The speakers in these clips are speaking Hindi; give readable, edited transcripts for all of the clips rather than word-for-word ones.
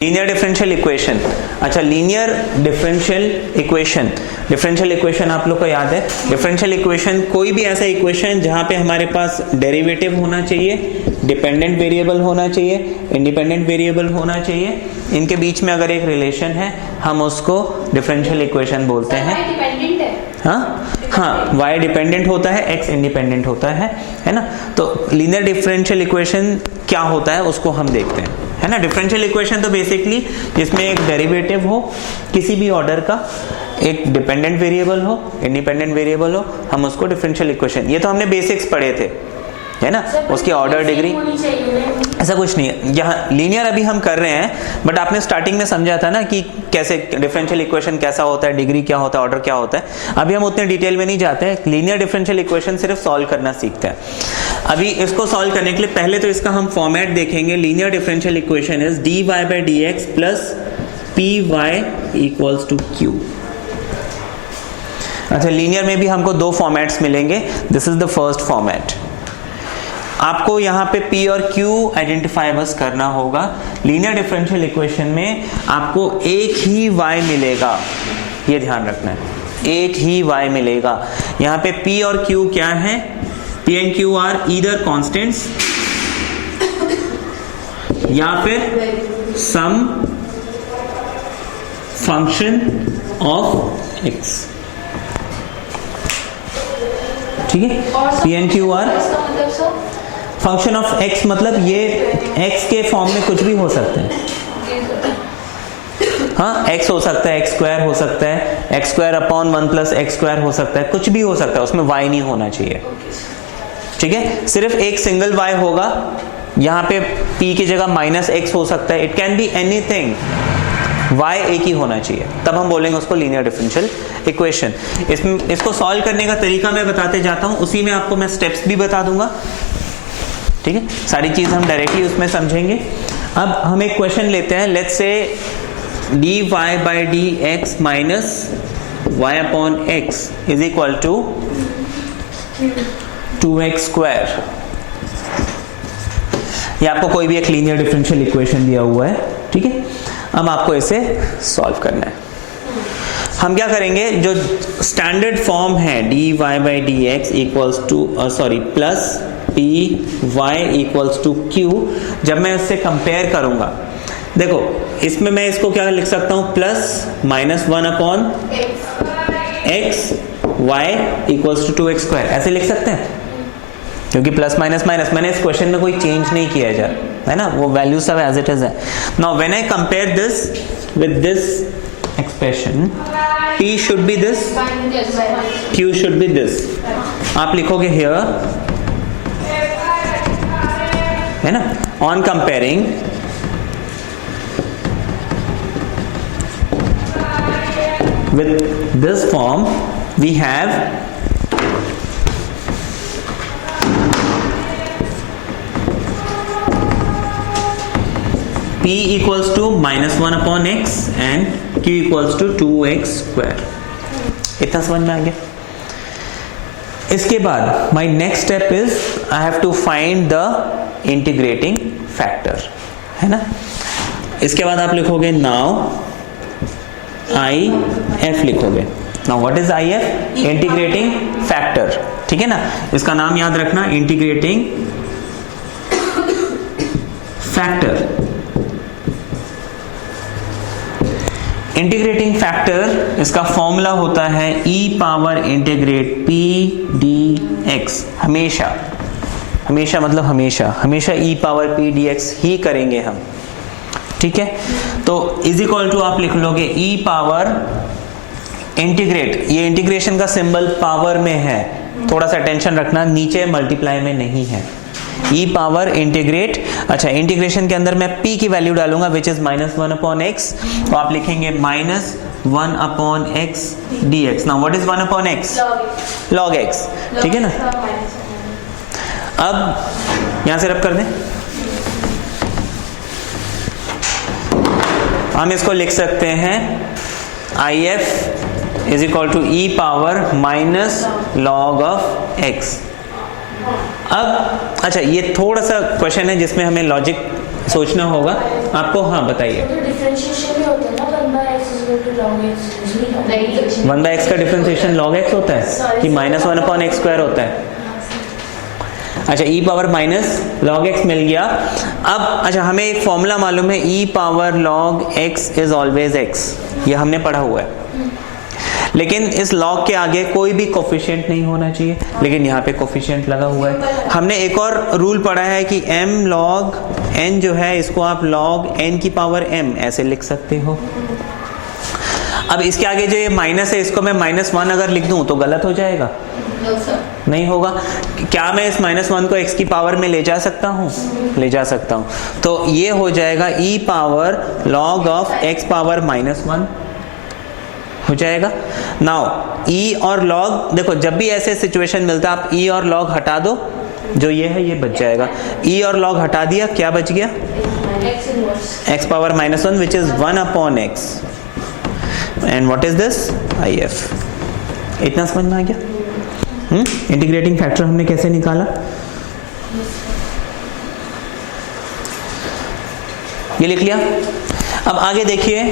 Linear differential equation. अच्छा, लीनियर डिफरेंशियल इक्वेशन आप लोग को याद है। डिफरेंशियल इक्वेशन कोई भी ऐसा इक्वेशन जहां पे हमारे पास डेरिवेटिव होना चाहिए, डिपेंडेंट वेरिएबल होना चाहिए, इंडिपेंडेंट वेरिएबल होना चाहिए, इनके बीच में अगर एक रिलेशन है हम उसको डिफरेंशियल इक्वेशन बोलते हैं। हाँ, y डिपेंडेंट होता है, x इंडिपेंडेंट होता है ना। तो लीनियर डिफरेंशियल इक्वेशन क्या होता है उसको हम देखते हैं, है ना। डिफरेंशियल इक्वेशन तो बेसिकली जिसमें एक डेरिवेटिव हो किसी भी ऑर्डर का, एक डिपेंडेंट वेरिएबल हो, इंडिपेंडेंट वेरिएबल हो, हम उसको डिफरेंशियल इक्वेशन, ये तो हमने बेसिक्स पढ़े थे, है ना। उसकी ऑर्डर डिग्री ऐसा कुछ नहीं है। यहाँ लीनियर अभी हम कर रहे हैं, बट आपने स्टार्टिंग में समझा था ना कि कैसे डिफरेंशियल इक्वेशन कैसा होता है, डिग्री क्या होता है, ऑर्डर क्या होता है। अभी हम उतने डिटेल में नहीं जाते हैं, लीनियर डिफरेंशियल इक्वेशन सिर्फ सॉल्व करना सीखते हैं। अभी इसको सॉल्व करने के लिए पहले तो इसका हम फॉर्मेट देखेंगे। Linear differential equation is dy by dx plus py equals to q। अच्छा, लीनियर में भी हमको दो फॉर्मेट्स मिलेंगे। This is the first format. आपको यहाँ पे P और Q आइडेंटिफाई बस करना होगा। लीनियर डिफरेंशियल इक्वेशन में आपको एक ही y मिलेगा, ये ध्यान रखना है, एक ही y मिलेगा। यहाँ पे P और Q क्या है? P and Q are either constants या फिर सम फंक्शन ऑफ x। ठीक है, P and Q are function of x, मतलब ये x के फॉर्म में कुछ भी हो सकते हैं। हाँ, x हो सकता है, x स्क्वायर हो सकता है, x square upon 1 plus x square हो सकता है, कुछ भी हो सकता है, उसमें y नहीं होना चाहिए। ठीक है, सिर्फ एक सिंगल y होगा। यहाँ पे p की जगह माइनस x हो सकता है, it can be anything, y एक ही होना चाहिए, तब हम बोलेंगे उसको लीनियर डिफरेंशियल इक्वेशन। इसको सॉल्व करने का तरीका मैं बताते जाता हूँ, उसी में आपको मैं स्टेप्स भी बता दूंगा। ठीक है, सारी चीज हम डायरेक्टली उसमें समझेंगे। अब हम एक क्वेश्चन लेते हैं। Let's say dy by dx minus y upon x is equal to 2x square. ये आपको कोई भी एक लीनियर डिफरेंशियल इक्वेशन दिया हुआ है। ठीक है, अब आपको इसे सॉल्व करना है। हम क्या करेंगे, जो स्टैंडर्ड फॉर्म है dy by dx equals to plus p y equals to q, जब मैं उससे कंपेयर करूंगा, देखो इसमें मैं इसको क्या लिख सकता हूं, plus minus 1 upon x y equals to 2x square, ऐसे लिख सकते हैं, क्योंकि प्लस माइनस माइनस, मैंने इस क्वेश्चन में कोई चेंज नहीं किया है ना, वो वैल्यू सब एज इट इज है। Now when I compare this with this expression, p should be this, q should be this. आप लिखोगे हियर, है ना, on comparing with this form we have p equals to minus 1 upon x and q equals to 2x square। इतना समझ में आ गया। इसके बाद my next step is I have to find the integrating factor, है ना। इसके बाद आप लिखोगे now IF लिखोगे। Now what is IF? Integrating factor. ठीक है ना, इसका नाम याद रखना, इंटीग्रेटिंग फैक्टर। इंटीग्रेटिंग फैक्टर, इसका फॉर्मूला होता है e power integrate p dx। हमेशा हमेशा मतलब हमेशा हमेशा e पावर p dx ही करेंगे हम। ठीक है, तो इज इक्वल टू आप लिख लोगे e पावर इंटीग्रेट, ये इंटीग्रेशन का सिंबल पावर में है, थोड़ा सा टेंशन रखना, नीचे मल्टीप्लाई में नहीं है। e पावर इंटीग्रेट, अच्छा इंटीग्रेशन के अंदर मैं p की वैल्यू डालूंगा which is minus 1 upon x, तो आप लिखेंगे minus 1 upon x dx। Now what is 1 upon x? log x। ठीक है ना, अब यहां से रब कर दें, हम इसको लिख सकते हैं IF is equal to e power minus log of x। अब अच्छा, ये थोड़ा सा क्वेश्चन है जिसमें हमें लॉजिक सोचना होगा आपको। हाँ बताइए। वन बाय एक्स का डिफरेंशिएशन log x होता है कि -1/x² होता है? अच्छा, e power minus log x मिल गया। अब अच्छा, हमें एक फॉर्मूला मालूम है, e power log x is always x, ये हमने पढ़ा हुआ है। लेकिन इस log के आगे कोई भी कोफिशिएंट नहीं होना चाहिए, लेकिन यहाँ पे कोफिशिएंट लगा हुआ है। हमने एक और रूल पढ़ा है कि m log n जो है, इसको आप log n की पावर m ऐसे लिख सकते हो। अब इसके आगे जो ये माइनस है, इसको मैं -1 अगर लिख दूं तो गलत हो जाएगा? नहीं होगा। क्या मैं इस -1 को x की पावर में ले जा सकता हूँ? ले जा सकता हूँ। तो ये हो जाएगा e power log of x power -1 हो जाएगा। नाउ e और log, देखो जब भी ऐसे सिचुएशन मिलता है आप e और log हटा दो, जो ये है ये बच जाएगा। e और log हटा दिया, क्या बच गया? x power -1 which is 1/x। And what is this? if। इतना समझ में आ गया? इंटीग्रेटिंग फैक्टर हमने कैसे निकाला? ये लिख लिया। अब आगे देखिए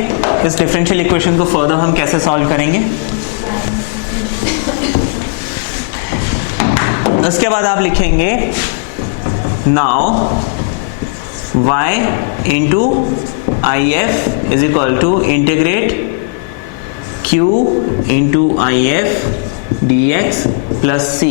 इस डिफरेंशियल इक्वेशन को फर्दर हम कैसे सॉल्व करेंगे। उसके बाद आप लिखेंगे now y into if is equal to integrate q into if dx plus c।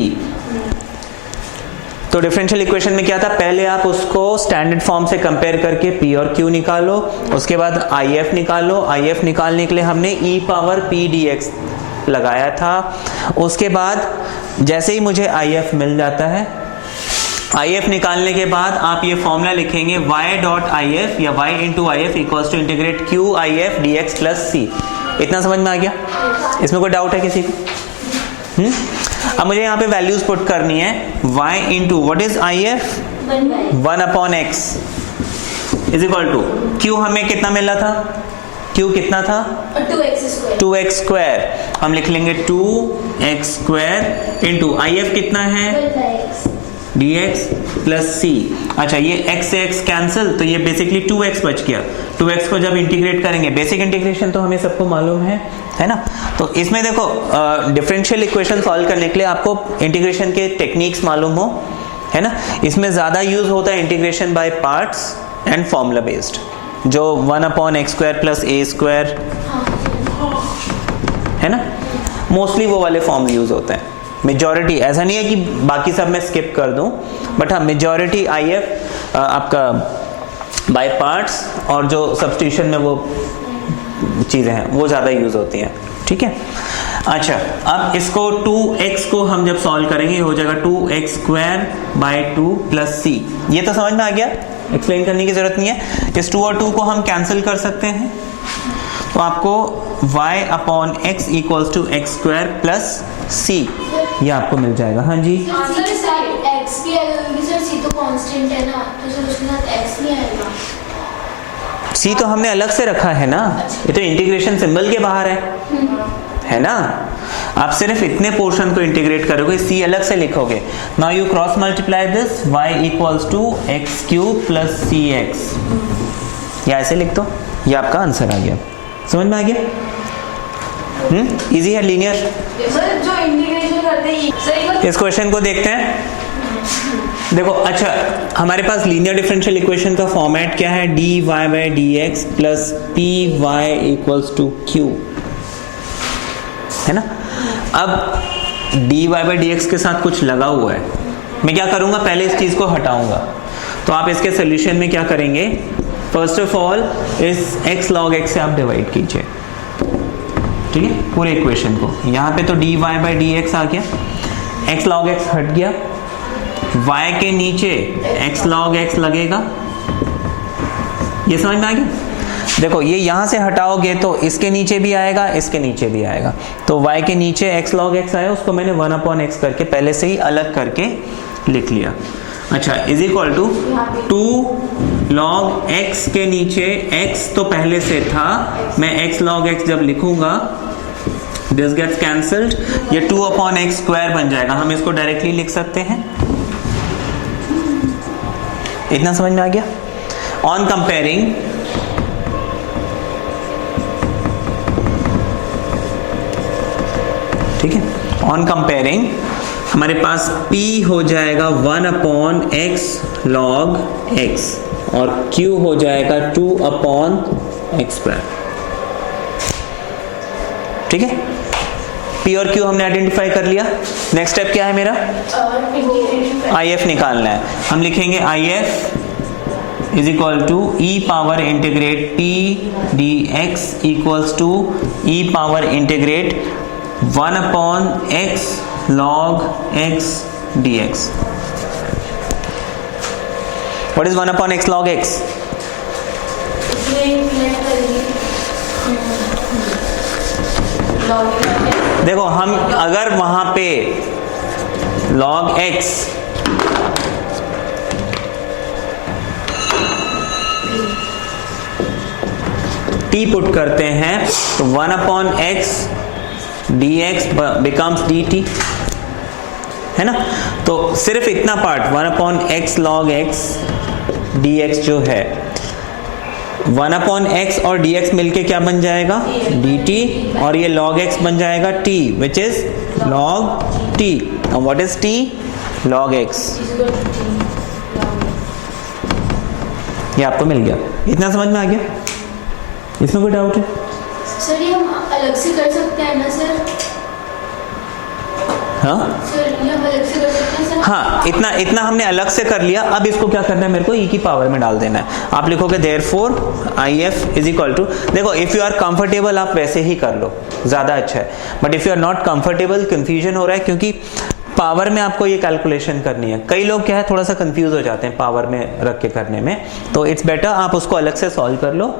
तो डिफरेंशियल इक्वेशन में क्या था, पहले आप उसको स्टैंडर्ड फॉर्म से कंपेयर करके p और q निकालो, उसके बाद if निकालो। if निकालने के लिए हमने e पावर p dx लगाया था। उसके बाद जैसे ही मुझे if मिल जाता है, if निकालने के बाद आप ये फॉर्मूला लिखेंगे y डॉट if या y into if equals to integrate q if dx plus c। इतना समझ में आ गया? इसमें कोई डाउट है किसी को? अब मुझे यहाँ पे वैल्यूज पुट करनी है। y into what is if? 1/x is equal to q हमें कितना मिला था? q कितना था? 2x²। हम लिख लेंगे 2x² इंटू if कितना है? dx plus c। अच्छा, ये x से x कैंसिल, तो ये बेसिकली 2x बच गया। 2x को जब इंटीग्रेट करेंगे, बेसिक इंटीग्रेशन तो हमें सबको मालूम है ना। तो इसमें देखो डिफरेंशियल इक्वेशन सॉल्व करने के लिए आपको इंटीग्रेशन के टेक्निक्स मालूम हो, है ना। इसमें ज़्यादा यूज होता है integration by parts and formula based, जो 1/x² प्लस a², है ना। मोस्टली वो वाले फॉर्म यूज होते हैं। मेजॉरिटी, ऐसा नहीं है कि बाकी सब मैं स्किप कर दूं, बट हाँ मेजॉरिटी if आपका बाय पार्ट्स और जो सब्स्टिट्यूशन में वो चीज़ें हैं वो ज़्यादा यूज होती हैं, ठीक है। अच्छा, अब इसको 2x को हम जब सॉल्व करेंगे हो जाएगा 2x² 2 प्लस c। ये तो समझ में आ गया, एक्सप्लेन करने की जरूरत नहीं है। इस 2 और 2 को हम कैंसिल कर सकते हैं, तो आपको y/x equals to x² plus c ये आपको मिल जाएगा। हाँ जी, x भी आएगा सर, c तो कांस्टेंट है ना, तो सर उसके साथ x नहीं आएगा। c तो हमने अलग से रखा है ना, ये तो इंटीग्रेशन सिंबल के बाहर है ना। आप सिर्फ इतने पोर्शन को इंटीग्रेट करोगे, c अलग से लिखोगे। Now you cross multiply this, y equals to x³ plus cx, या ऐसे लिख दो, ये आपका आंसर आ गया। समझ में आ गया? इजी है, लीनियर। सर जो इंटीग्रेशन करते हैं, इस क्वेश्चन को देखते हैं। देखो, अच्छा हमारे पास लीनियर डिफरेंशियल इक्वेशन का फॉर्मेट क्या है? dy/dx plus py equals to q, है ना। अब dy/dx के साथ कुछ लगा हुआ है, मैं क्या करूंगा, पहले इस चीज को हटाऊंगा। तो आप इसके सोल्यूशन में क्या करेंगे, फर्स्ट ऑफ ऑल इस x log x से आप डिवाइड कीजिए, ठीक है, पूरे इक्वेशन को। यहाँ पे तो dy/dx आ गया, x log x हट गया, y के नीचे x log x लगेगा। ये समझ में आ गया? देखो ये यहाँ से हटाओगे तो इसके नीचे भी आएगा, इसके नीचे भी आएगा। तो y के नीचे x log x आया, उसको मैंने 1/x करके पहले से ही अलग करके लिख लिया। अच्छा, is equal to 2 log x के नीचे x तो पहले से था, मैं x log x जब लिखूंगा दिस गेट्स कैंसल्ड, ये 2/x² बन जाएगा। हम इसको डायरेक्टली लिख सकते हैं। इतना समझ में आ गया? ऑन कंपेयरिंग ठीक है, ऑन कंपेयरिंग हमारे पास P हो जाएगा 1/x log x और Q हो जाएगा 2/x²। ठीक है, P और Q हमने आइडेंटिफाई कर लिया। नेक्स्ट स्टेप क्या है मेरा? IF निकालना है। हम लिखेंगे IF is equal to e power integrate P dx equals to e power integrate 1/x log x dx. What is 1/x log x? देखो हम अगर वहां पे log x t पुट करते हैं तो 1/x dx becomes dt है ना। तो सिर्फ इतना part 1/x log x dx जो है 1/x और dx मिलके क्या बन जाएगा? dt, और ये log x बन जाएगा t which is log t। and what is t? log x। ये आपको मिल गया, इतना समझ में आ गया? इसमें कोई डाउट है? सर ये हम अलग से कर सकते हैं ना सर? हाँ सर ये हम अलग से कर सकते हैं सर? हाँ, इतना हमने अलग से कर लिया। अब इसको क्या करना है, मेरे को e की पावर में डाल देना है। आप लिखोगे therefore IF is equal to, देखो इफ यू आर कंफर्टेबल आप वैसे ही कर लो, ज्यादा अच्छा है। But if you are not comfortable, confusion हो रहा है क्योंकि पावर में आपको ये कैलकुलेशन करनी है। कई लोग क्या है थोड़ा सा कंफ्यूज हो जाते हैं पावर में रख के करने में, तो इट्स बेटर आप उसको अलग से सॉल्व कर लो,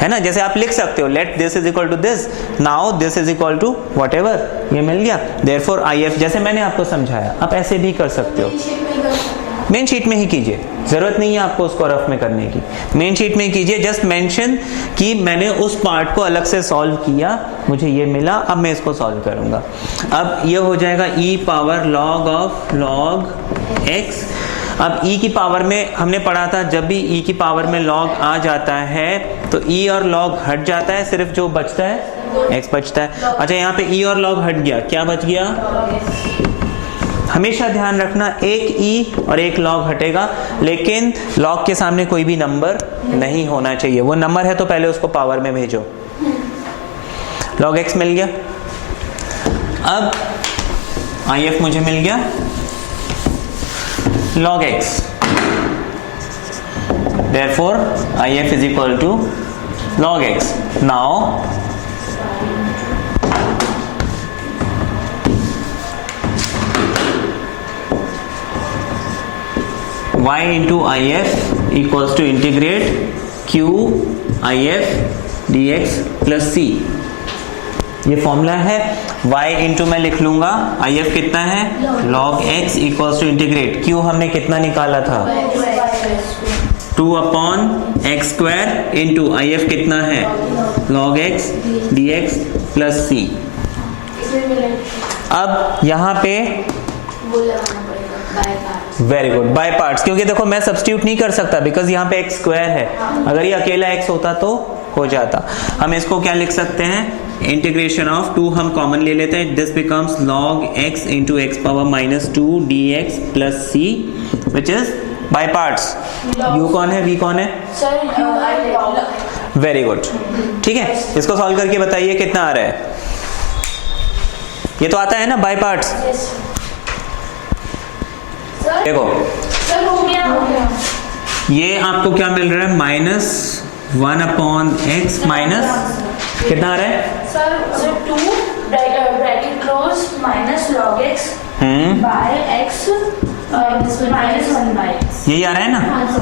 है ना। जैसे आप लिख सकते हो let this is equal to this, now this is equal to whatever, ये मिल गया। देयरफॉर IF जैसे मैंने आपको समझाया आप ऐसे भी कर सकते हो। मेन शीट में ही कीजिए, जरूरत नहीं है आपको उसको रफ में करने की। मेन शीट में कीजिए, जस्ट मेंशन कि मैंने उस पार्ट को अलग से सॉल्व किया, मुझे ये मिला, अब मैं इसको सॉल्व करूंगा। अब ये हो जाएगा e power log of log x। अब e की पावर में हमने पढ़ा था जब भी e की पावर में log आ जाता है तो e और log हट जाता है, सिर्फ जो बचता है x बचता है। अच्छा यहाँ पे e और log हट गया, क्या बच गया? हमेशा ध्यान रखना एक e और एक log हटेगा, लेकिन log के सामने कोई भी नंबर नहीं होना चाहिए। वो नंबर है तो पहले उसको पावर में भेजो। log x मिल गया। अब IF मुझे मिल गया log x, therefore IF is equal to log x. Now y into IF equals to integrate q IF dx plus c। ये फॉर्मूला है। y इंटू मैं लिख लूंगा IF कितना है log x equals to integrate q हमने कितना निकाला था 2/x² इंटू IF कितना है log x dx plus c। अब यहाँ पे वेरी गुड बाय पार्ट्स, क्योंकि देखो मैं सब्स्टिट्यूट नहीं कर सकता बिकॉज यहाँ पे x² है। अगर ये अकेला x होता तो हो जाता। हम इसको क्या लिख सकते हैं, इंटीग्रेशन ऑफ 2 हम कॉमन ले लेते हैं, this becomes log x into x power -2 dx plus c which is by parts. u कौन है, v कौन है? वेरी गुड, ठीक है। इसको सॉल्व करके बताइए कितना आ रहा है। ये तो आता है ना बाय पार्ट्स। देखो ये आपको क्या मिल रहा है -1/x माइनस कितना आ रहा है sir 2 bracket close minus log x by x -1/x यही आ रहा है ना।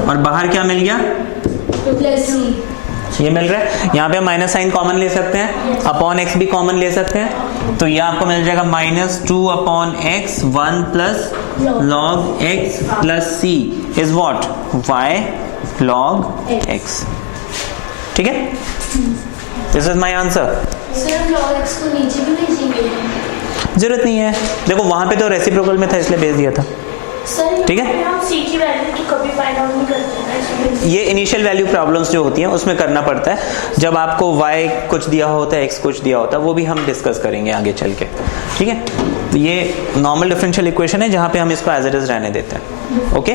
और बाहर क्या मिल गया, ये मिल रहा है। यहाँ पे माइनस साइन कॉमन ले सकते हैं, अपॉन x भी कॉमन ले सकते हैं, तो ये आपको मिल जाएगा -2/x 1 plus log x plus c is what y log x। ठीक है, this is my answer. Sir log x को नीचे भी भेजेंगे? जरूरत नहीं है, देखो वहां पे तो रेसिप्रोकल में था इसलिए भेज दिया था। सर ठीक है? हम सी की वैल्यू तो कभी फाइंड आउट नहीं करते। ये इनिशियल वैल्यू प्रॉब्लम्स जो होती हैं उसमें करना पड़ता है, जब आपको y कुछ दिया होता है, x कुछ दिया होता है, वो भी हम डिस्कस करेंगे आगे चल के। ठीक है, तो ये नॉर्मल डिफरेंशियल इक्वेशन है जहाँ पे हम इसको एज इट इज रहने देते हैं। ओके,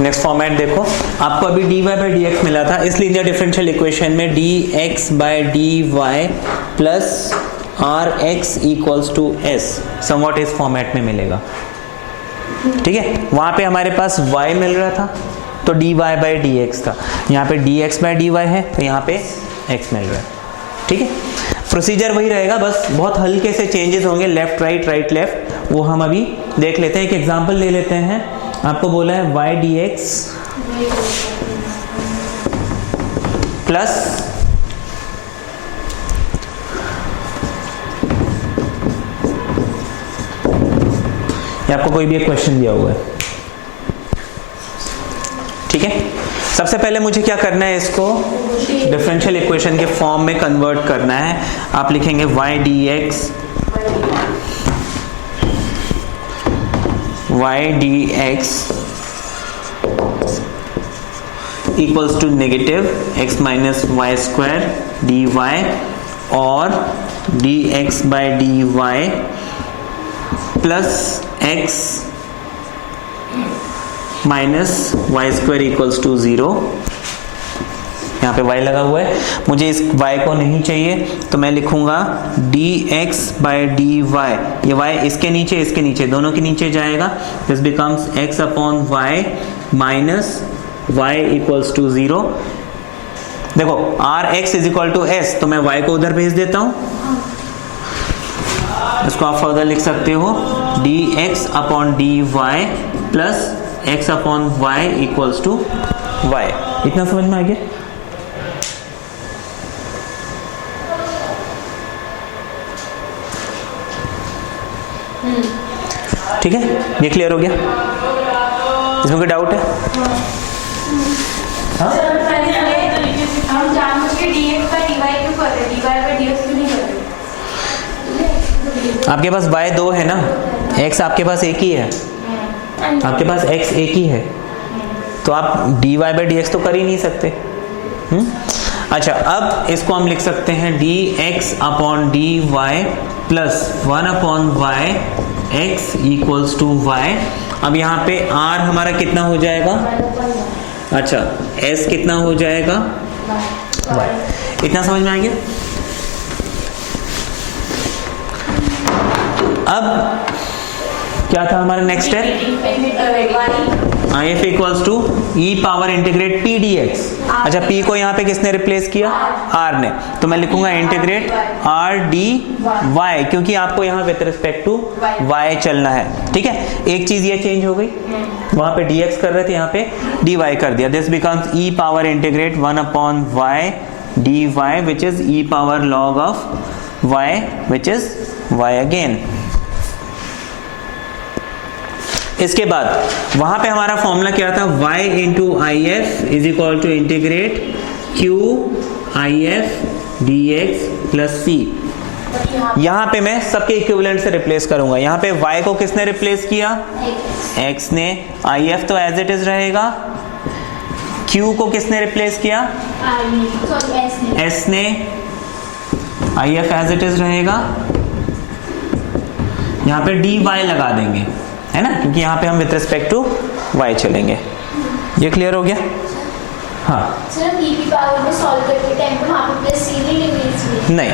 नेक्स्ट फॉर्मेट देखो, आपको अभी dy बाई डी एक्स मिला था, इस लीनियर डिफरेंशियल इक्वेशन में dx by d y plus r x equals to s somewhat इस फॉर्मेट में मिलेगा। ठीक है, वहां पे हमारे पास y मिल रहा था तो dy बाई डी एक्स था, यहाँ पे dx बाई डी वाई है तो यहाँ पे x मिल रहा है। ठीक है, प्रोसीजर वही रहेगा, बस बहुत हल्के से चेंजेस होंगे, लेफ्ट राइट राइट लेफ्ट, वो हम अभी देख लेते हैं। एक एग्जांपल ले लेते हैं, आपको बोला है y dx प्लस आपको कोई भी एक क्वेश्चन दिया हुआ है। ठीक है, सबसे पहले मुझे क्या करना है, इसको डिफरेंशियल इक्वेशन के फॉर्म में कन्वर्ट करना है। आप लिखेंगे y dx equals to negative x minus y square d y और dx by d y plus x minus y square equals to 0। यहाँ पे y लगा हुआ है, मुझे इस y को नहीं चाहिए तो मैं लिखूंगा dx बाई डी वाई, ये y इसके नीचे दोनों के नीचे जाएगा, this becomes x upon y minus y equals to 0। देखो r x is equal to s, तो मैं y को उधर भेज देता हूँ, इसको आप फर्दर लिख सकते हो dx upon d y plus x upon y equals to y। इतना समझ में आ गया? ठीक है, ये क्लियर हो गया? इसमें कोई डाउट है? हाँ? हम जानबूझ के dx बाई dy क्यों कर रहे हैं, dy बाई dx क्यों नहीं कर रहे? आपके पास y 2 है ना, x आपके पास एक ही है, आपके पास x एक ही है, तो आप dy बाई dx तो कर ही नहीं सकते। अच्छा, अब इसको हम लिख सकते हैं dx upon dy plus 1 upon y x equals to y। अब यहाँ पे r हमारा कितना हो जाएगा? अच्छा, s कितना हो जाएगा? y। इतना समझ में आ गया? अब क्या था हमारा next step? if equals to e power integrate p dx। अच्छा, p को यहाँ पे किसने रिप्लेस किया? r ने, तो मैं लिखूंगा इंटीग्रेट r dy, क्योंकि आपको यहाँ विद रिस्पेक्ट टू y चलना है। ठीक है, एक चीज ये चेंज हो गई, वहां पे dx कर रहे थे, यहाँ पे dy कर दिया, this becomes e power integrate 1 upon y dy which is e power log of y which is y again. इसके बाद वहां पे हमारा फॉर्मूला क्या था? y into I F is equal to integrate q I F D X plus C. यहाँ पे मैं सबके इक्विवेलेंट से रिप्लेस करूंगा। यहाँ पे y को किसने रिप्लेस किया? x ने। आई एफ तो एज इट इज रहेगा। q को किसने रिप्लेस किया? s ने। I F as it is रहेगा। यहाँ पे dy लगा देंगे, है ना, क्योंकि यहाँ पे हम विद रिस्पेक्ट टू y चलेंगे। ये क्लियर हो गया? हाँ सर, e की पावर में सॉल्व करते टाइम पे वहाँ पे प्लस c नहीं लेंगे? नहीं।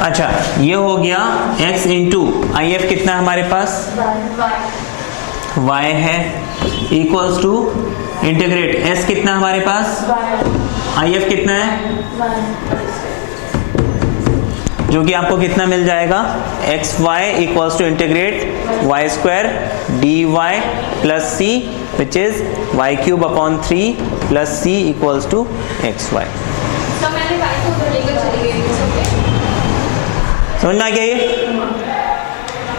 अच्छा, ये हो गया x इंटू आई एफ कितना हमारे पास? y है इक्वल्स टू इंटीग्रेट s कितना हमारे पास? आई एफ कितना है? जो कि आपको कितना मिल जाएगा? X y equals to integrate y square d y plus c which is y cube upon 3 plus c equals to x y. समझ में आ गया ये?